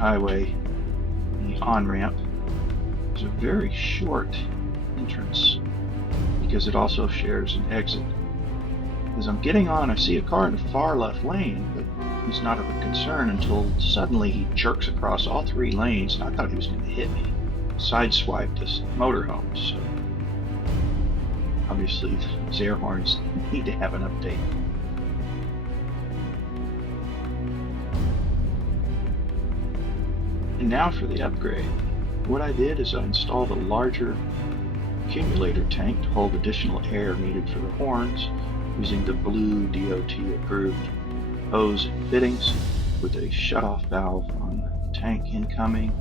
highway, the on-ramp, is a very short entrance because it also shares an exit. As I'm getting on, I see a car in the far left lane, but he's not of a concern until suddenly he jerks across all 3 lanes, and I thought he was going to hit me. Sideswiped this motorhome, so obviously his air horns need to have an update. And now for the upgrade. What I did is I installed a larger accumulator tank to hold additional air needed for the horns, using the blue DOT approved hose and fittings with a shutoff valve on the tank incoming,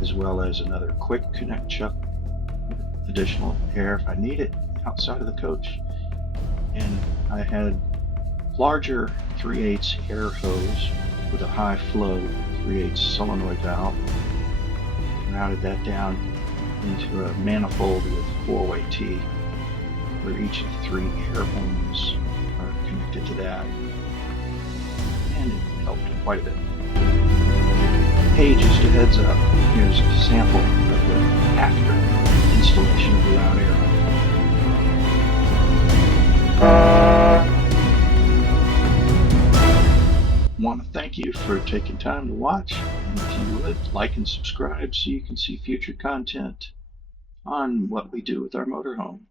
as well as another quick connect chuck with additional air if I need it outside of the coach. And I had larger 3/8 air hose with a high flow 3/8 solenoid valve. Routed that down into a manifold with 4-way T, where each of the 3 air horns are connected to that, and it helped quite a bit. Hey, just a heads up, here's a sample of the after installation of the loud air horn. Want to thank you for taking time to watch, and if you would, like and subscribe so you can see future content on what we do with our motorhome.